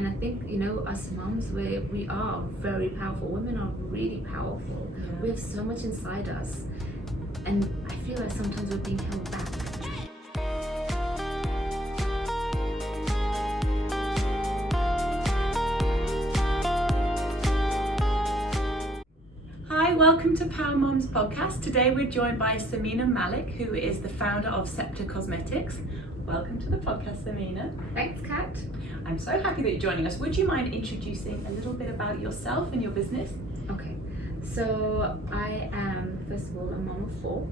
And I think, us mums, we are very powerful. Women are really powerful. Yeah. We have so much inside us. And I feel like sometimes we're being held back. Hi, welcome to Power Moms podcast. Today we're joined by Samina Malik, who is the founder of SCEPTR Cosmetics. Welcome to the podcast, Samina. Thanks, Kat. I'm so happy that you're joining us. Would you mind introducing a little bit about yourself and your business? Okay, so I am, first of all, a mom of 4.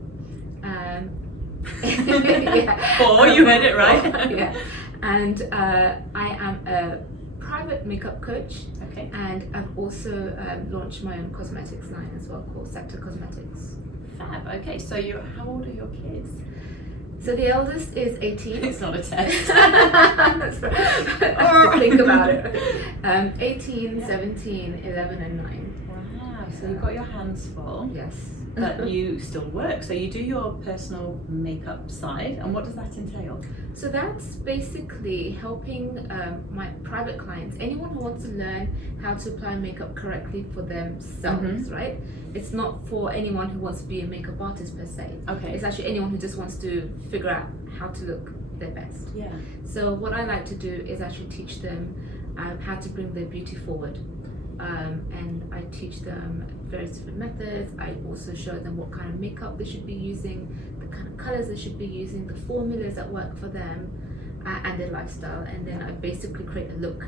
Yeah. 4, you heard it right. Yeah. And I am a private makeup coach. Okay. And I've also launched my own cosmetics line as well, called SCEPTR Cosmetics. Fab. Okay, so how old are your kids? So the eldest is 18. It's not a test. That's right. Think about it. 18, Yeah. 17, 11 and 9. Wow, so you've got your hands full. Yes. But you still work, so you do your personal makeup side, and what does that entail? So that's basically helping my private clients, anyone who wants to learn how to apply makeup correctly for themselves, right? It's not for anyone who wants to be a makeup artist per se. Okay. It's actually anyone who just wants to figure out how to look their best. Yeah. So what I like to do is actually teach them how to bring their beauty forward. And I teach them various different methods. I also show them what kind of makeup they should be using, the kind of colors they should be using, the formulas that work for them, and their lifestyle. And then I basically create a look,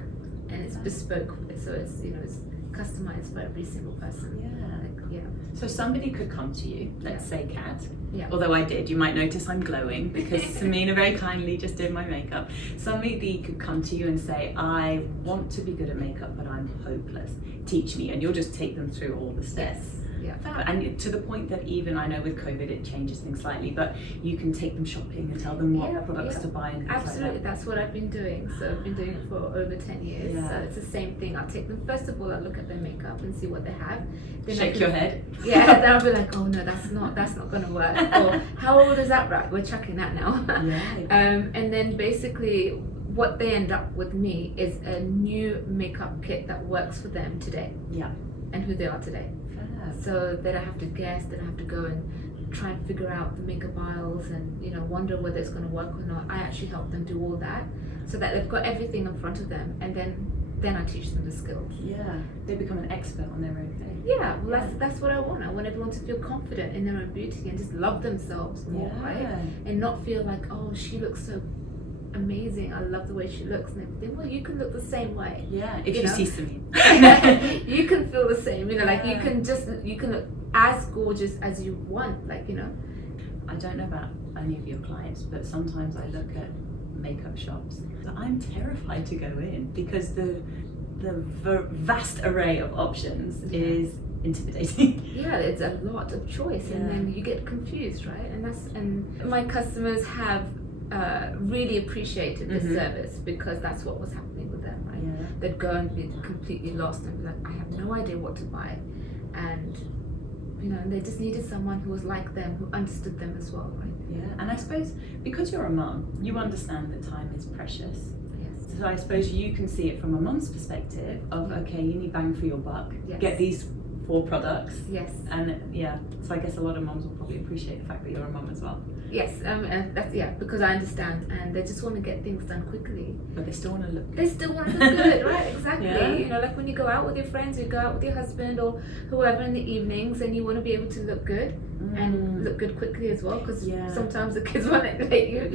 and it's bespoke, so it's it's customized for every single person. Yeah. So somebody could come to you, let's say Kat. Yeah. Although I did, you might notice I'm glowing because Samina very kindly just did my makeup. Somebody could come to you and say, I want to be good at makeup, but I'm hopeless. Teach me, and you'll just take them through all the steps. Yeah. Fab. And to the point that even, I know with COVID it changes things slightly, but you can take them shopping and tell them what products to buy and things Absolutely, like that. that's what I've been doing. So I've been doing it for over 10 years. Yeah. So it's the same thing. I'll take them, first of all, I'll look at their makeup and see what they have. Then Shake your head. Yeah, then I'll be like, oh no, that's not going to work. Or how old is that rat? We're chucking that now. Yeah. And then basically what they end up with me is a new makeup kit that works for them today. Yeah. And who they are today. So they don't have to guess, they don't have to go and try and figure out the makeup aisles and wonder whether it's going to work or not. I actually help them do all that so that they've got everything in front of them, and then I teach them the skills. Yeah, they become an expert on their own thing. Yeah, well that's what I want. I want everyone to feel confident in their own beauty and just love themselves more, right? And not feel like, oh, she looks so amazing, I love the way she looks and everything. Well, you can look the same way. Yeah, if you see Samina. You can feel the same, like you can look as gorgeous as you want, I don't know about any of your clients, but sometimes I look at makeup shops. I'm terrified to go in because the vast array of options is intimidating. Yeah, it's a lot of choice, and then you get confused, right? And my customers have really appreciated the service because that's what was happening with them, right? Yeah. They'd go and be completely lost and be like, I have no idea what to buy, and and they just needed someone who was like them, who understood them as well, right? Yeah, and I suppose because you're a mum, you understand that time is precious. Yes. So I suppose you can see it from a mum's perspective of, okay, you need bang for your buck. Yes. Get these 4 products. Yes. And so I guess a lot of mums will probably appreciate the fact that you're a mum as well. Yes, and that's because I understand, and they just want to get things done quickly. But they still want to look good. They still want to look good, right? Exactly. Yeah. Like when you go out with your friends, you go out with your husband or whoever in the evenings, and you want to be able to look good and look good quickly as well, because sometimes the kids want to let you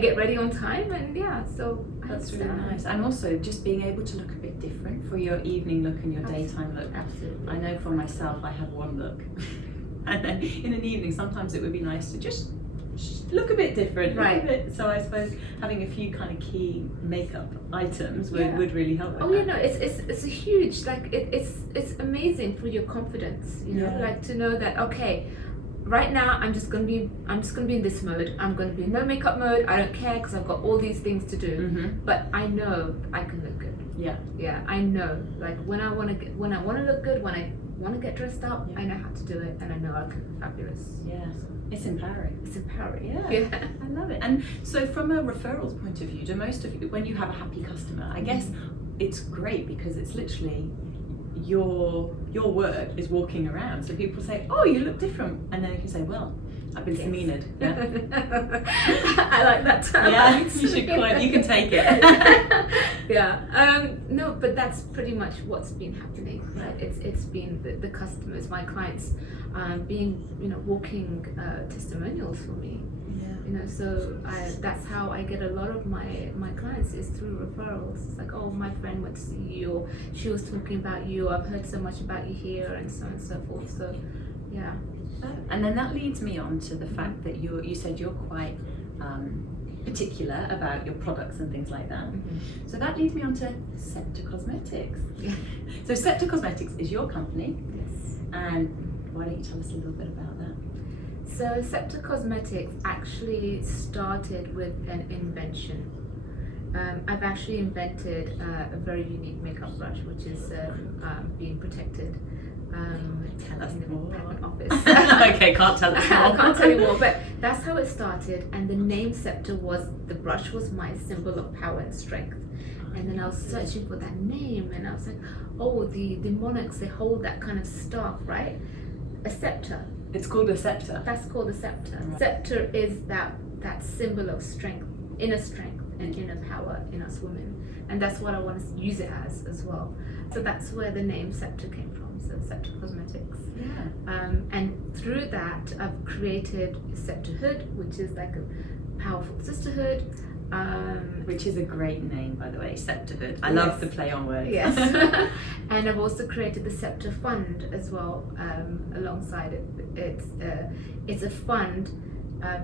get ready on time, and so that's really nice. And also just being able to look a bit different for your evening look and your daytime look. Absolutely. I know for myself, I have one look, and then in an evening, sometimes it would be nice to just look a bit different, right? So I suppose having a few kind of key makeup items would really help. Oh, it's a huge it's amazing for your confidence, like to know that right now I'm just gonna be in this mode. I'm gonna be in no makeup mode. I don't care because I've got all these things to do. But I know I can look good. Yeah. I know, when I want to look good, when I want to get dressed up, I know how to do it, and I know I can look fabulous. Yeah. It's empowering. It's empowering. Yeah. I love it. And so from a referrals point of view, do most of you, when you have a happy customer, I guess it's great because it's literally your work is walking around. So people say, oh, you look different. And then you can say, well, I've been Samina'd. Yeah. I like that term. Yeah, you can take it. Yeah. No, but that's pretty much what's been happening, right? It's been the customers, my clients, being, walking testimonials for me. So that's how I get a lot of my clients, is through referrals. It's like, oh, my friend went to see you, or she was talking about you, I've heard so much about you here, and so on and so forth. So yeah. And then that leads me on to the fact that you said you're quite particular about your products and things like that. So that leads me on to SCEPTR Cosmetics. Yeah. So SCEPTR Cosmetics is your company. Yes. And why don't you tell us a little bit about that? So SCEPTR Cosmetics actually started with an invention. I've actually invented a very unique makeup brush, which is being protected. Tell us more. Patent office. Okay, can't tell us more. I can't tell you more, but that's how it started. And the name SCEPTR the brush was my symbol of power and strength. And then I was searching for that name, and I was like, oh, the monarchs, they hold that kind of staff, right? A scepter. It's called a scepter. That's called a scepter. Right. Scepter is that symbol of strength, inner strength and inner power in us women. And that's what I want to use it as well. So that's where the name SCEPTR came from, so SCEPTR Cosmetics. Yeah. And through that, I've created SCEPTRhood, which is like a powerful sisterhood. Which is a great name, by the way, SCEPTRhood. I love the play on words. Yes. And I've also created the SCEPTR Fund as well, alongside it. It's a fund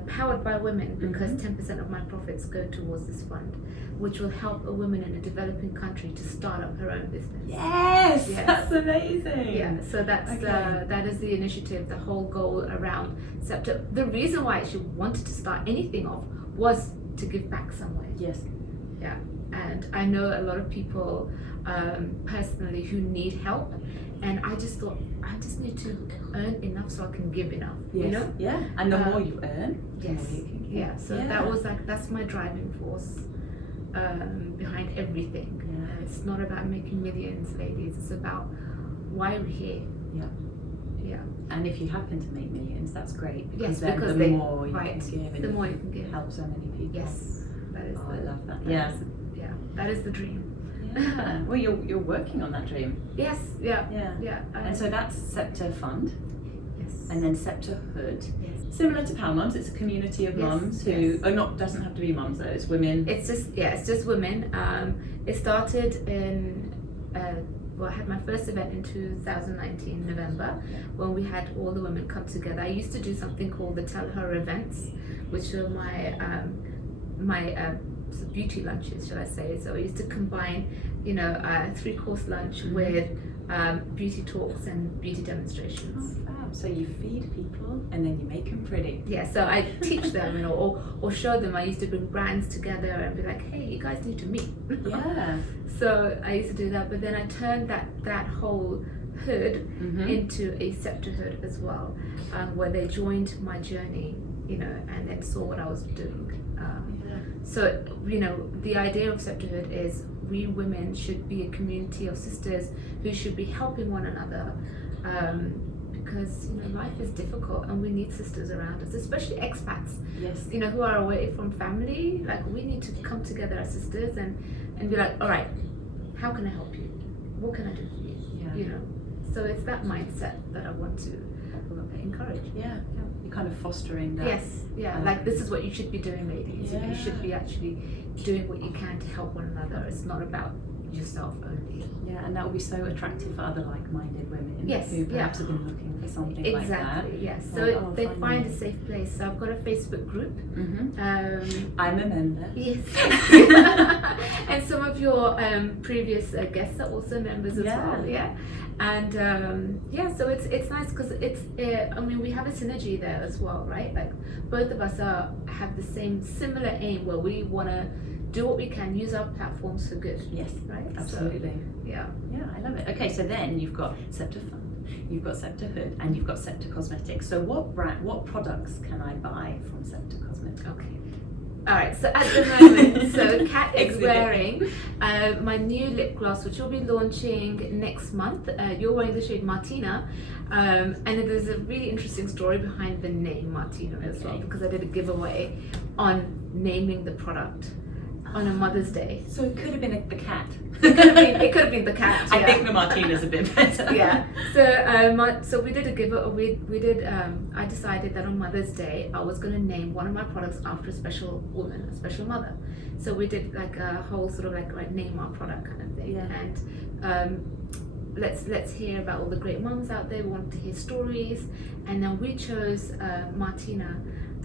powered by women, because 10% of my profits go towards this fund, which will help a woman in a developing country to start up her own business. Yes. That's amazing. Yeah, so that's Okay. that is the initiative, the whole goal around SCEPTR. The reason why I actually wanted to start anything off was to give back some way. Yes. Yeah, and I know a lot of people personally who need help, and I just thought I just need to earn enough so I can give enough. Yes. Yeah. And the more you earn, the Yes. more you can give. Yeah. So that was that's my driving force behind everything. Yeah. It's not about making millions, ladies. It's about why we're here. Yeah. Yeah. And if you happen to make millions, that's great, because Yes, then because the more you can give, the more you can give. help so many people. Yes, that is. Oh, I love that. Yeah, that is the dream. Yeah. Well, you're working on that dream. Yes. Yeah. Yeah. Yeah. And so that's SCEPTR Fund, Yes. and then SCEPTRhood. Yes. Similar to Power Mums, it's a community of Yes, mums who yes. are not, doesn't have to be mums though, it's women. It's just women. It started in. Well, I had my first event in 2019 November, when we had all the women come together. I used to do something called the Tell Her events, which were my beauty lunches, shall I say. So I used to combine, a 3-course lunch with beauty talks and beauty demonstrations. Oh, fab. So you feed people and then you make them pretty. Yeah, so I teach them, or show them. I used to bring brands together and be like, hey, you guys need to meet. Yeah. So I used to do that, but then I turned that whole hood into a SCEPTRhood as well, where they joined my journey, and then saw what I was doing. So, the idea of SCEPTRhood is we women should be a community of sisters who should be helping one another, because life is difficult and we need sisters around us, especially expats. Yes. Who are away from family. Like, we need to come together as sisters and be like, all right, how can I help you? What can I do for you? Yeah. So it's that mindset that I want to encourage. Yeah. You're kind of fostering that. Yes, yeah, like this is what you should be doing, ladies. Yeah. You should be actually doing what you can to help one another. It's not about yourself only. Yeah, and that will be so attractive for other like-minded women Yes, who perhaps have been looking for something like that. Exactly, yes. So Like, they finally. find a safe place. So I've got a Facebook group. I'm a member. Yes. And some of your previous guests are also members as well. Yeah. And so it's nice because we have a synergy there as well, right? Like, both of us have the similar aim, where we want to do what we can, use our platforms for good. Yes, right. absolutely. So, yeah, I love it. Okay, so then you've got SCEPTR Fund, you've got SCEPTRhood, and you've got SCEPTR Cosmetics. So what products can I buy from SCEPTR Cosmetics? Okay. Alright, so at the moment, so Kat is Exhibit. wearing my new lip gloss, which will be launching next month. You're wearing the shade Martina, and there's a really interesting story behind the name Martina as well, because I did a giveaway on naming the product on a Mother's Day. So it could have been the cat. It could have been the cat. I yeah. think the Martina's a bit better. Yeah. So we did a giveaway. We did. I decided that on Mother's Day I was going to name one of my products after a special woman, a special mother. So we did like a whole sort of like name our product kind of thing. Yeah. And let's hear about all the great moms out there. We wanted to hear stories, and then we chose Martina.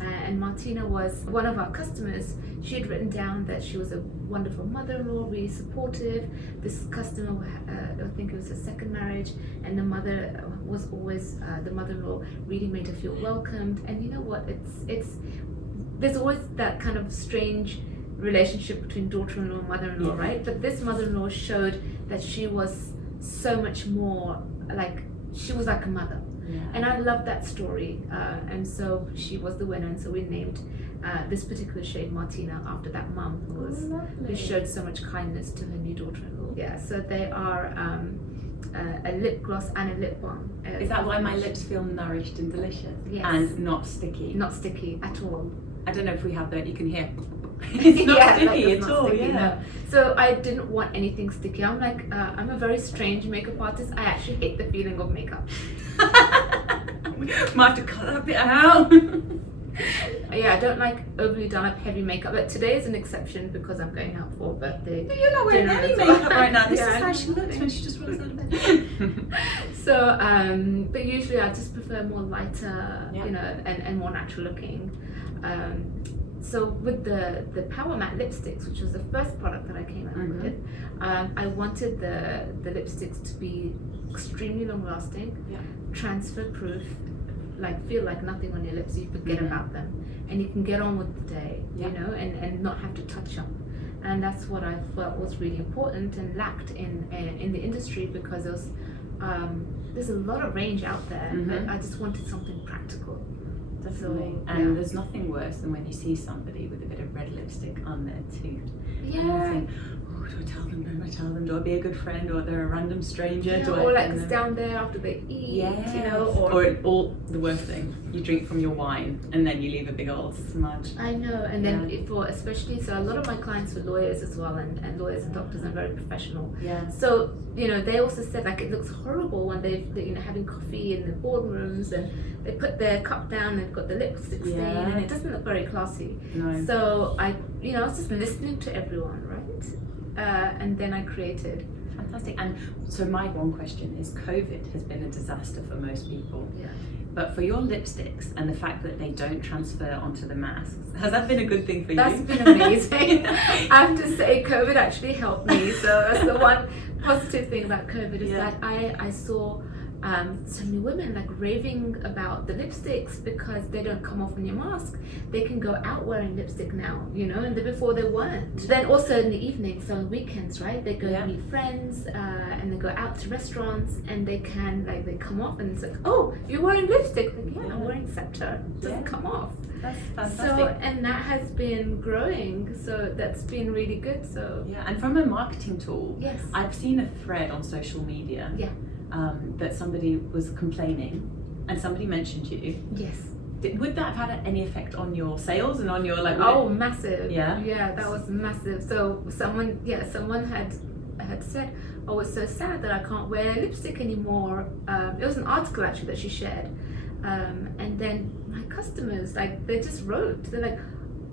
And Martina was one of our customers. She had written down that she was a wonderful mother-in-law, really supportive. This customer, I think it was her second marriage, and the mother was always the mother-in-law really made her feel welcomed. And you know what? It's there's always that kind of strange relationship between daughter-in-law and mother-in-law, Yeah. right? But this mother-in-law showed that she was so much more like she was like a mother. Yeah. And I love that story, and so she was the winner, and so we named this particular shade Martina after that mum who showed so much kindness to her new daughter-in-law. Yeah, so they are a lip gloss and a lip balm. Is that why my lips feel nourished and delicious? Yes. And not sticky? Not sticky at all. I don't know if we have that, you can hear. It's not Yeah, sticky it's at not all, sticky, yeah. no. So I didn't want anything sticky. I'm like, I'm a very strange makeup artist. I actually hate the feeling of makeup. Might have to cut that bit out. Yeah, I don't like overly done up heavy makeup, but today is an exception because I'm going out for a birthday. You're not wearing dinner any as well. makeup right now. This Yeah, is how she looks when she just rolls out of bed. So, but usually I just prefer more lighter, Yeah. you know, and more natural looking. So with the Power Matte lipsticks, which was the first product that I came out Mhm. with, I wanted the lipsticks to be extremely long lasting, Yeah. transfer proof, like feel like nothing on your lips, you forget Mhm. about them, and you can get on with the day, Yeah. you know, and not have to touch up. And that's what I felt was really important and lacked in the industry, because there's a lot of range out there, Mhm. but I just wanted something practical. Definitely. So, And yeah. there's nothing worse than when you see somebody with a bit of red lipstick on their tooth. And you Yeah. think, oh, do I tell them? Don't I tell them? Do I be a good friend, or they're a random stranger? Yeah, Do I or like offend it's them? down there after they eat, Yes. you know, or the worst thing, you drink from your wine and then you leave a big old smudge. I know, and then Yeah. for especially, so a lot of my clients were lawyers as well, and lawyers and doctors are very professional. Yeah. So, you know, they also said like it looks horrible when they're you know, having coffee in the boardrooms and they put their cup down and they've got the lipstick stain, Yeah. and it doesn't look very classy. No. So I was just listening to everyone, right? And then I created. Fantastic. And so my one question is, COVID has been a disaster for most people. Yeah. But for your lipsticks and the fact that they don't transfer onto the masks, has that been a good thing for That's you? been amazing. I have to say, COVID actually helped me. So that's the one positive thing about COVID is Yeah. that I saw so many women like raving about the lipsticks because they don't come off in your mask. They can go out wearing lipstick now, you know, and before they weren't. Then also in the evening, so on weekends, right? They go Yeah. meet friends and they go out to restaurants and they can like they come off and it's like, oh, you're wearing lipstick. Like, yeah, I'm wearing SCEPTR. It doesn't Yeah. come off. That's So fantastic. and that has been growing. So that's been really good. So Yeah, and from a marketing tool, yes. I've seen a thread on social media Yeah. that somebody was complaining and somebody mentioned you. Yes. Would that have had any effect on your sales and on your like? Oh, massive. Yeah? Yeah, that was massive. So someone had said, oh, it's so sad that I can't wear lipstick anymore. It was an article actually that she shared. And then my customers, like, they just wrote, they're like,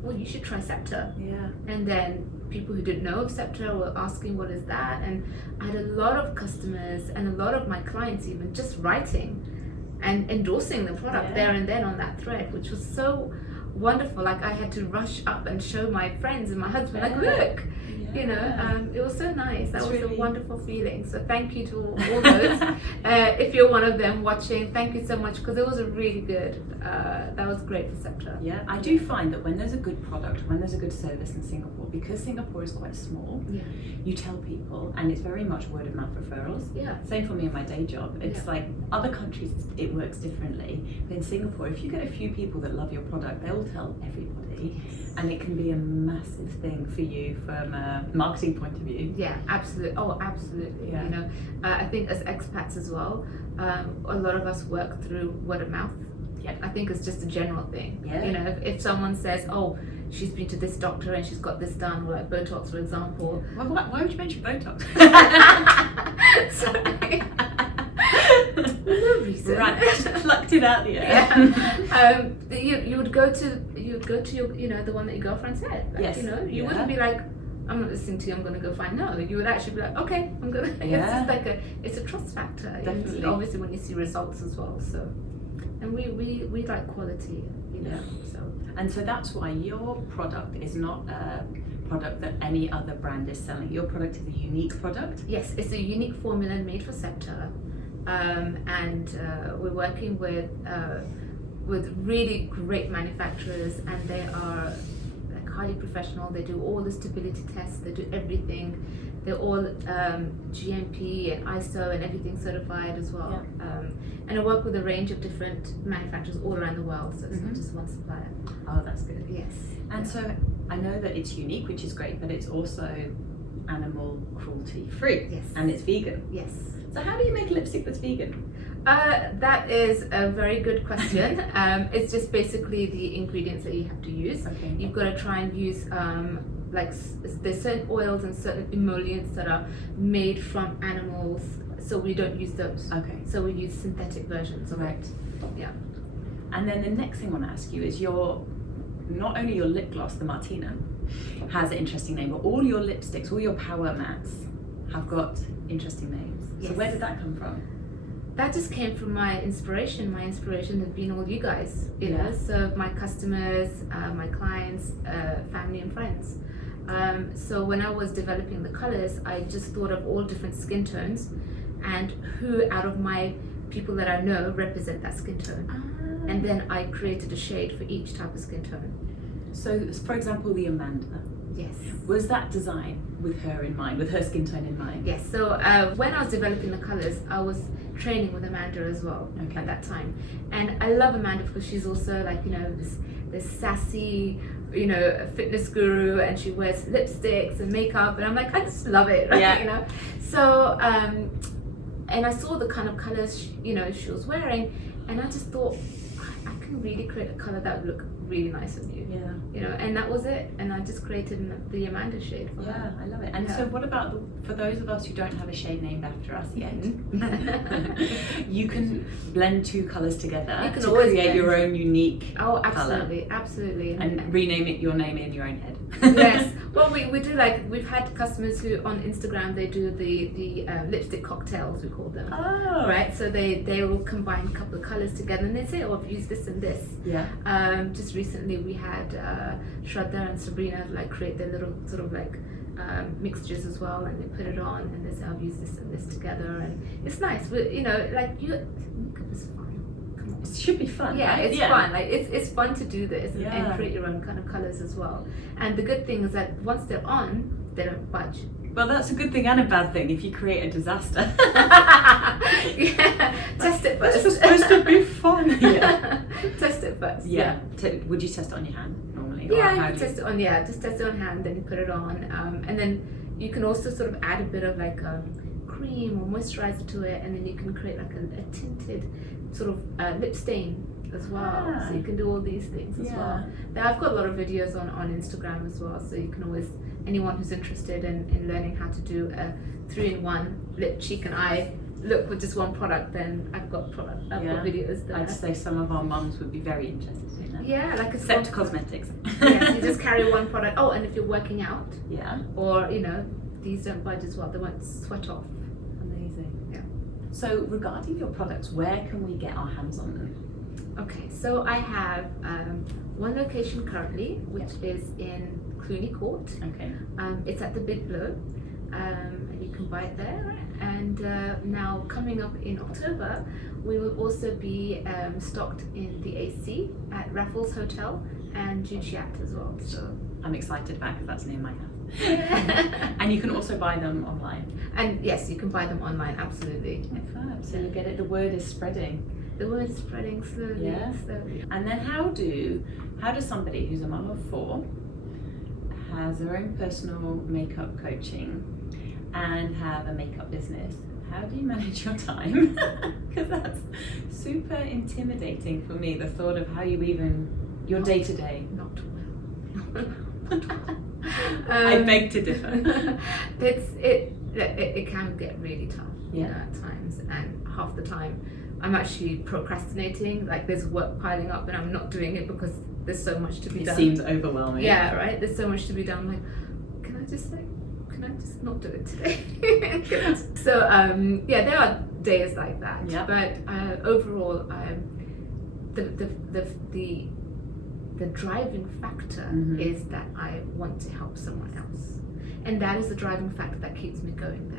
well, you should try SCEPTR. Yeah. And then people who didn't know of SCEPTR were asking, what is that? And I had a lot of customers and a lot of my clients even just writing and endorsing the product Yeah. there and then on that thread, which was so wonderful. Like I had to rush up and show my friends and my husband, like, look, you know, it was so nice. That It's was really- a wonderful feeling. So thank you to all those. If you're one of them watching, thank you so much, because it was a really good, that was great for SCEPTR. Yeah, I do find that when there's a good product, when there's a good service in Singapore, because Singapore is quite small, Yeah. you tell people, and it's very much word of mouth referrals. Yeah. Same for me in my day job. It's Yeah. like other countries, it works differently. But in Singapore, if you get a few people that love your product, they will tell everybody. quality, and it can be a massive thing for you from a marketing point of view. Yeah, absolutely. Oh, absolutely. Yeah. You know, I think as expats as well, a lot of us work through word of mouth. Yeah. I think it's just a general thing. Yeah. You know, if someone says, oh, she's been to this doctor and she's got this done, or like Botox, for example. Well, why would you mention Botox? Sorry. No reason. Right, just plucked it out the air. Yeah. You would go to your, you know, the one that your girlfriend said. Like, Yes. you know, you Yeah. wouldn't be like, I'm not listening to you, I'm going to go find no. You would actually be like, okay, I'm going to. Yeah. It's just like it's a trust factor. Definitely. And obviously when you see results as well. So, and we like quality, you know. Yeah. So. And so that's why your product is not a product that any other brand is selling. Your product is a unique product. Yes, it's a unique formula made for SCEPTR, and we're working with really great manufacturers, and they are like highly professional. They do all the stability tests, they do everything. They're all GMP and ISO and everything certified as well. Yeah. And I work with a range of different manufacturers all around the world, so it's not Mhm. just one supplier. Oh, that's good. Yes. And so I know that it's unique, which is great, but it's also animal cruelty free. Yes. And it's vegan. Yes. So how do you make lipstick that's vegan? That is a very good question. It's just basically the ingredients that you have to use. Okay. You've got to try and use there's certain oils and certain emollients that are made from animals, so we don't use those. Okay. So we use synthetic versions of Right. it. Yeah. And then the next thing I want to ask you is not only your lip gloss, the Martina, has an interesting name, but all your lipsticks, all your power mattes have got interesting names. So Yes. where did that come from? That just came from my inspiration. My inspiration has been all you guys, you Yeah. know, so my customers, my clients, family and friends. So when I was developing the colors, I just thought of all different skin tones and who out of my people that I know represent that skin tone. And then I created a shade for each type of skin tone. So, for example, the Amanda. Yes. Was that design with her in mind, with her skin tone in mind? Yes, so when I was developing the colors, I was training with Amanda as well Okay. at that time. And I love Amanda because she's also like, you know, this sassy, you know, fitness guru, and she wears lipsticks and makeup, and I'm like, I just love it, right? Yeah. You know? So, and I saw the kind of colors, she was wearing, and I just thought, I can really create a color that would look really nice on you. Yeah. You know, and that was it. And I just created the Amanda shade for Yeah, her. I love it. And Yeah. so what about for those of us who don't have a shade named after us yet? You can blend two colours together You can to always create your blend. own unique Oh, colour absolutely, absolutely. and rename it your name in your own head. Yes. Well, we do, like, we've had customers who on Instagram, they do the lipstick cocktails, we call them. Oh. Right, so they will combine a couple of colours together, and they say, oh, I've used this and this. Yeah. Just recently we had Shraddha and Sabrina like create their little sort of like mixtures as well, and they put it on and they say, I've used this and this together, and it's nice. But you know, like, makeup is fun. Come on. It should be fun. Yeah, right? it's fun. Like it's fun to do this and Yeah. create your own kind of colours as well. And the good thing is that once they're on, they don't budge. Well, that's a good thing and a bad thing if you create a disaster. Yeah, test it first. This is supposed to be fun. Yeah. Test it first. Yeah. Would you test it on your hand normally? Yeah, Or you how can do you- test it on, just test it on hand, then you put it on, and then you can also sort of add a bit of like cream or moisturizer to it, and then you can create like a tinted sort of lip stain as well. Ah. So you can do all these things as well. Now, I've got a lot of videos on Instagram as well, so you can always, anyone who's interested in learning how to do a 3-in-1 lip, cheek and eye look with just one product, then I've got videos there. I'd say some of our mums would be very interested in that. Yeah, like a SCEPTR Cosmetics. Yes, you just carry one product. Oh, and if you're working out, Yeah. or these don't budge as well, they won't sweat off. Amazing. Yeah. So regarding your products, where can we get our hands on them? Okay, so I have one location currently, which is in Cluny Court. Okay. It's at the Big Blow, and you can buy it there. And now coming up in October, we will also be stocked in the AC at Raffles Hotel and Juchiat as well. So. I'm excited about because that's near my house. And you can also buy them online. And yes, you can buy them online, absolutely. So you get it, the word is spreading. the word is spreading slowly. Yeah. Slowly. And then how does somebody who's a mum of 4, has their own personal makeup coaching, and have a makeup business, how do you manage your time? Because that's super intimidating for me, the thought of how you even, your day to day. Not well. I beg to differ. It can get really tough, Yeah. you know, at times, and half the time I'm actually procrastinating. Like there's work piling up and I'm not doing it because there's so much to be done. It seems overwhelming. Yeah, right. There's so much to be done. I'm like, can I just not do it today? So yeah, there are days like that. Yeah. But overall, the driving factor is that I want to help someone else, and that is the driving factor that keeps me going.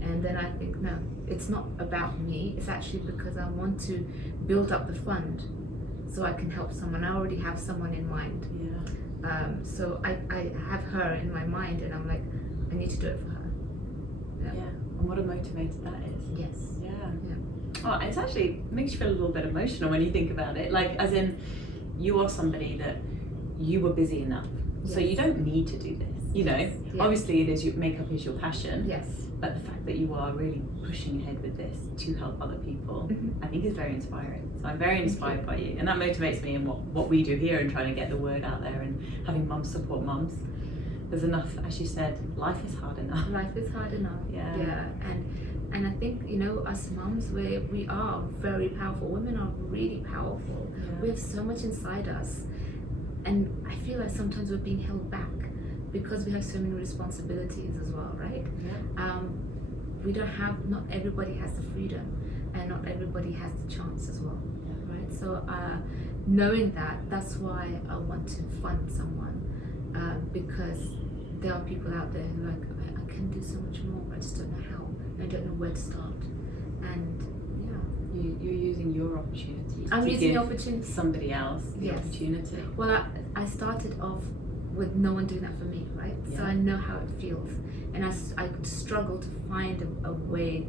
And then I think, no, it's not about me. It's actually because I want to build up the fund so I can help someone. I already have someone in mind. Yeah. So I have her in my mind, and I'm like, I need to do it for her. Yeah. And what a motivator that is. Yes. Yeah. Yeah. Oh, it's actually makes you feel a little bit emotional when you think about it. Like, as in, you are somebody that you were busy enough, so you don't need to do this. You know, Yes. obviously it is makeup is your passion. Yes. But the fact that you are really pushing ahead with this to help other people, I think is very inspiring. So I'm very inspired by you, and that motivates me in what we do here and trying to get the word out there and having mums support mums. There's enough, as you said, life is hard enough. Life is hard enough. Yeah. Yeah. And I think, you know, us mums, we are very powerful. Women are really powerful. Yeah. We have so much inside us, and I feel like sometimes we're being held back because we have so many responsibilities as well, right? Yeah. We don't have, not everybody has the freedom, and not everybody has the chance as well, right? So knowing that, that's why I want to fund someone, because there are people out there who are like, I can do so much more, but I just don't know how, I don't know where to start. And You're using your opportunity I'm to using the give opportunity. somebody else the Yes. opportunity. Well, I started off with no one doing that for me, right? So Yeah. I know how it feels, and I struggle to find a way,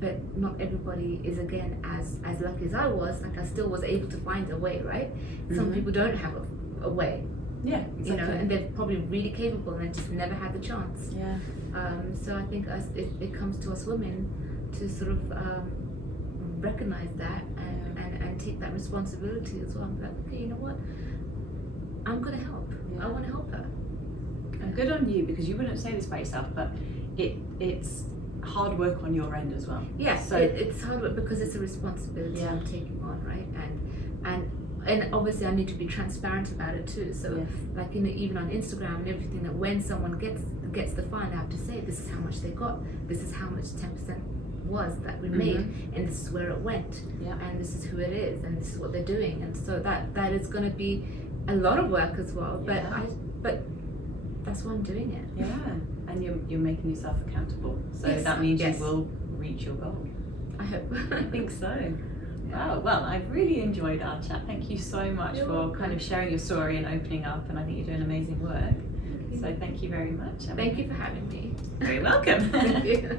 but not everybody is again as lucky as I was. Like I still was able to find a way, right? Some people don't have a way, Yeah, exactly. you know, and they're probably really capable and just never had the chance. Yeah. So I think it comes to us women to sort of recognize that and take that responsibility as well. I'm like, okay, you know what? I'm gonna help. Yeah. I want to help her. And good on you, because you wouldn't say this by yourself, but it's hard work on your end as well. Yes, So it's hard work because it's a responsibility Yeah. I'm taking on, right? And obviously I need to be transparent about it too. So Yes. like, you know, even on Instagram and everything, that when someone gets the fund, I have to say this is how much they got, this is how much 10% was that we made, and this is where it went, Yeah. and this is who it is, and this is what they're doing, and so that is going to be a lot of work as well. But Yeah. but that's why I'm doing it. Yeah, and you're making yourself accountable, so Yes. that means Yes. you will reach your goal. I hope. I think so. Wow, well, I've really enjoyed our chat. Thank you so much You're for welcome. kind of sharing your story and opening up, and I think you're doing amazing work. So thank you very much. Thank you for having me. Very welcome. Thank you.